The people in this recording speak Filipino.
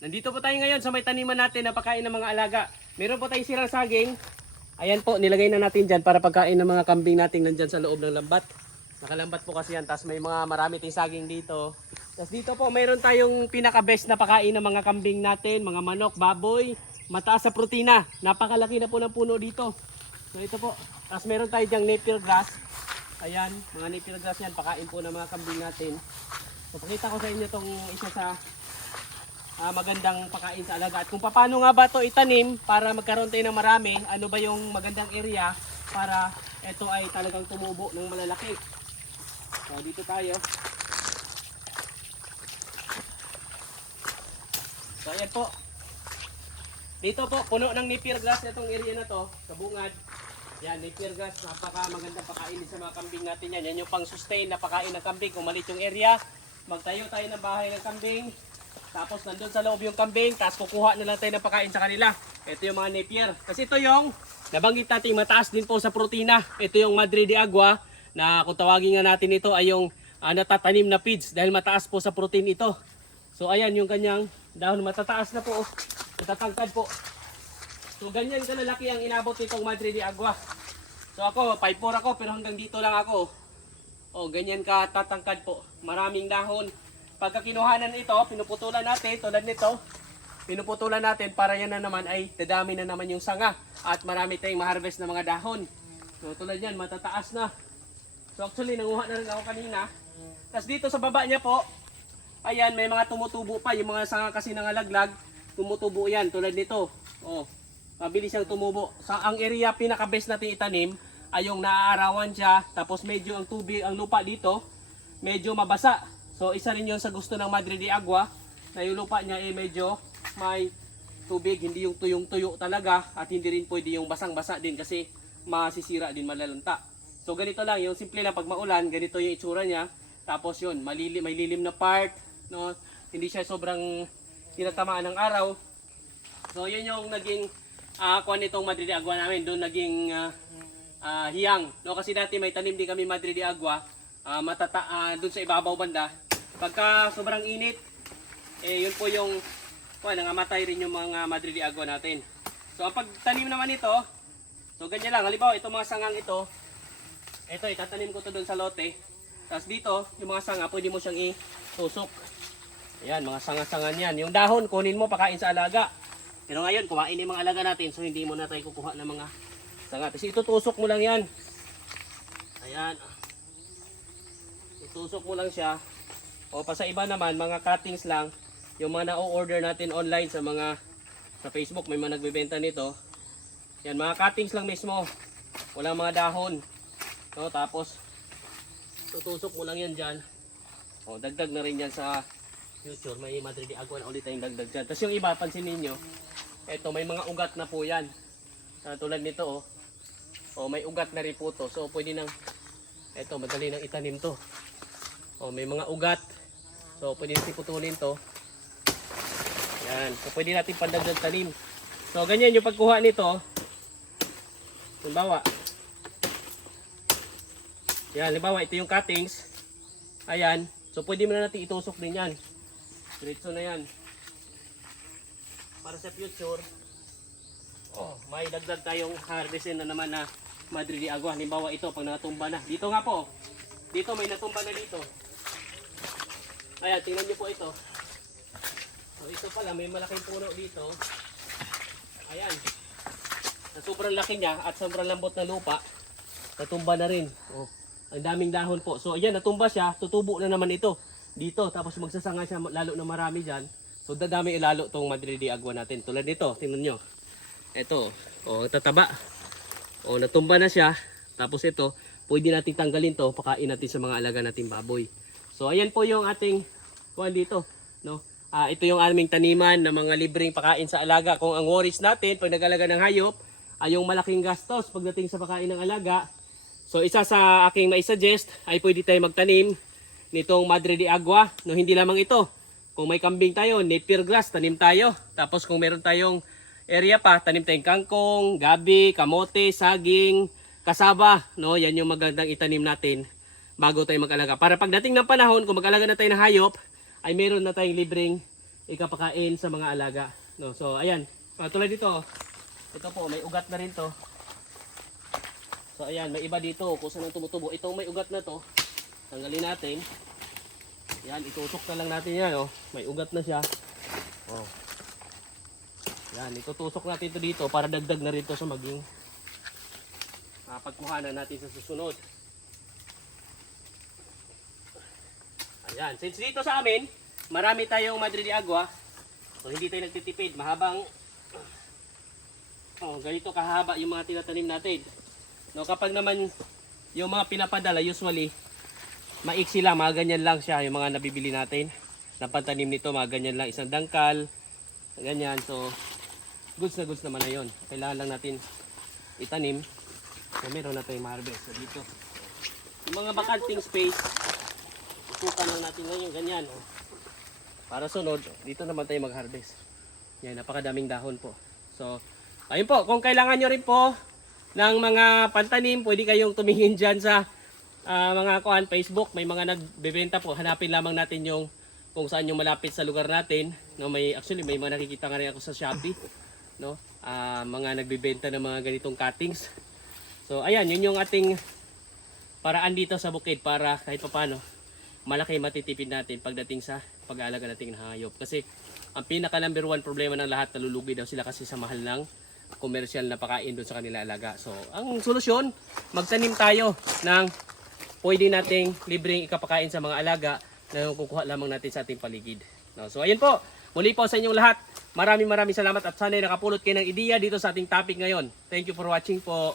Nandito po tayo ngayon sa may taniman natin na pagkain ng mga alaga. Meron po tayong sirang saging. Ayan po, nilagay na natin dyan para pagkain ng mga kambing natin nandyan sa loob ng lambat. Nakalambat po kasi yan, tapos may mga marami tayong saging dito. Tapos dito po, mayroon tayong pinaka-best na pagkain ng mga kambing natin, mga manok, baboy, mataas sa protina. Napakalaki na po ng puno dito. So ito po, tapos meron tayo dyang napier grass. Ayan, mga napier grass yan, pakain po ng mga kambing natin. So pakita ko sa inyo itong isa sa magandang pakain sa alaga. At kung paano nga ba ito itanim para magkaroon tayo ng marami, ano ba yung magandang area para ito ay talagang tumubo ng malalaki. So dito tayo. So ayan po. Dito po, puno ng napier grass itong area na to, sa bungad. Yan, napier grass, napaka magandang pakain sa mga kambing natin yan. Yan yung pang sustain na pakain ng kambing. Kung malit yung area, magtayo tayo ng bahay ng kambing. Tapos nandun sa loob yung kambing, tapos kukuha na lang tayo ng pagkain sa kanila. Ito yung mga napier. Kasi ito yung nabanggit natin mataas din po sa protina. Ito yung Madre de Agua na kung tawagin nga natin ito ay yung natatanim na feeds dahil mataas po sa protein ito. So ayan yung kanyang dahon, matataas na po. Matatangkad po. So ganyan kalalaki ang inabot nitong Madre de Agua. So ako, 5'4" ako pero hanggang dito lang ako. O ganyan ka tatangkad po. Maraming dahon. Pagka kinuhanan ito, pinuputulan natin tulad nito. Pinuputulan natin para yan na naman ay dadami na naman yung sanga. At marami tayong ma-harvest na mga dahon. So tulad yan, matataas na. So actually, nanguha na rin ako kanina. Tapos dito sa baba niya po, ayan, may mga tumutubo pa. Yung mga sanga kasi nangalaglag, tumutubo yan tulad nito. Oh, mabilis siyang tumubo. Sa ang area pinaka-best natin itanim ay yung naaarawan siya. Tapos medyo ang tubig, ang lupa dito, medyo mabasa. So isa rin yun sa gusto ng Madre de Agua na yung lupa niya ay medyo may tubig, hindi yung tuyong-tuyo talaga at hindi rin pwede yung basang-basa din kasi masisira din, malalanta. So ganito lang, yung simple lang pag maulan, ganito yung itsura niya. Tapos yun, may lilim na part, no? Hindi siya sobrang tinatamaan ng araw. So yun yung naging kuwan nitong Madre de Agua namin, doon naging hiyang. No? Kasi dati may tanim din kami Madre de Agua, doon sa ibabaw banda. Pagka sobrang init, yun po yung nangamatay rin yung mga Madre de Agua natin. So ang pagtanim naman ito, so ganyan lang. Halimbawa, itong mga sangang ito, itatanim ko to doon sa lote. Tapos dito, yung mga sanga, pwede mo siyang itusok. Ayan, mga sanga-sangan yan. Yung dahon, kunin mo, pakain sa alaga. Pero ngayon, kumain yung mga alaga natin, so hindi mo na tayo kukuha ng mga sanga. Tapos itutusok mo lang yan. Ayan. Itusok mo lang siya. O pa sa iba naman, mga cuttings lang, yung mga na-order natin online sa Facebook, may mga nagbebenta nito. Yan, mga cuttings lang mismo. Walang mga dahon. No, tapos tutusok mo lang yan dyan. O, dagdag na rin yan sa future. May Madre de Agua na ulit tayong dagdag dyan. Tapos yung iba, pansin ninyo, eto may mga ugat na po yan. Tulad nito, o may ugat na rin po to. So pwede nang, eto madali nang itanim to. O may mga ugat. So pwede natin putulin to. Yan. So pwede natin pandagdag tanim. So ganyan yung pagkuha nito. Halimbawa. Yan, halimbawa ito yung cuttings. Ayan. So pwede mo na natin itusok din yan. Diretso na yan. Para sa future, may dagdag tayong harvestin na naman na Madre de Agua. Halimbawa ito, pag natumba na. Dito nga po. Dito may natumba na dito. Ayan, tingnan nyo po ito. So ito pala, may malaking puno dito. Ayan. Na sobrang laki niya at sobrang lambot na lupa. Natumba na rin. Oh, ang daming dahon po. So ayan, natumba siya. Tutubo na naman ito. Dito, tapos magsasanga siya lalo na marami dyan. So dadami ilalo tong Madre de Agua natin. Tulad nito, tingnan nyo. Ito, tataba. Natumba na siya. Tapos ito, pwede natin tanggalin to, pakain natin sa mga alaga nating baboy. So ayan po yung ating kuwan dito, no? Ito yung aming taniman ng mga libreng pakain sa alaga. Kung ang worries natin pag nag-alaga ng hayop ay yung malaking gastos pagdating sa pakain ng alaga. So isa sa aking mai-suggest ay pwede tayo magtanim nitong Madre de Agua, no? Hindi lamang ito. Kung may kambing tayo, napier grass, tanim tayo. Tapos kung meron tayong area pa, tanim tayong kangkong, gabi, kamote, saging, kasaba, no? Yan yung magandang itanim natin bago tayo mag-alaga. Para pagdating ng panahon, kung mag-alaga na tayo ng hayop, ay meron na tayong libreng ikapakain sa mga alaga. No, so ayan, tulad dito, ito po may ugat na rin to. So ayan, may iba dito kung saan ang tumutubo. Itong may ugat na to, tanggalin natin. Yan, itutok na lang natin yan. Oh. May ugat na siya. Oh. Yan, itutusok natin ito dito para dagdag na rin to sa maging pagkuhanan natin sa susunod. Ayan, since dito sa amin, marami tayong Madre de Agua. So hindi tayo nagtitipid. Mahabang, ganito kahaba yung mga tinatanim natin. No, kapag naman yung mga pinapadala, usually, maiksi lang, mga ganyan lang siya, yung mga nabibili natin. Napantanim nito, mga ganyan lang, isang dangkal, ganyan. So, goods na goods naman na yun. Kailangan lang natin itanim. So, meron na tayong ma-harvest. So, dito. Yung mga bakanting space, isukan lang natin ngayon, ganyan. Oh. Para sunod, dito naman tayo mag-harvest. Yan, napakadaming dahon po. So, ayun po, kung kailangan nyo rin po ng mga pantanim, pwede kayong tumingin dyan sa mga Facebook. May mga nagbebenta po. Hanapin lamang natin yung kung saan yung malapit sa lugar natin. No, actually, may mga nakikita nga rin ako sa Shopee. No? Mga nagbebenta ng mga ganitong cuttings. So, ayan, yun yung ating paraan dito sa bukid para kahit paano malaki matitipid natin pagdating sa pag-aalaga nating ng hayop. Kasi ang pinaka number one problema ng lahat, nalulugi daw sila kasi sa mahal ng komersyal na pakain doon sa kanila alaga. So, ang solusyon, magtanim tayo ng pwede nating libreng ikapakain sa mga alaga na kukuha lamang natin sa ating paligid. No? So, ayun po. Muli po sa inyong lahat. Maraming salamat at sana'y nakapulot kayo ng ideya dito sa ating topic ngayon. Thank you for watching po.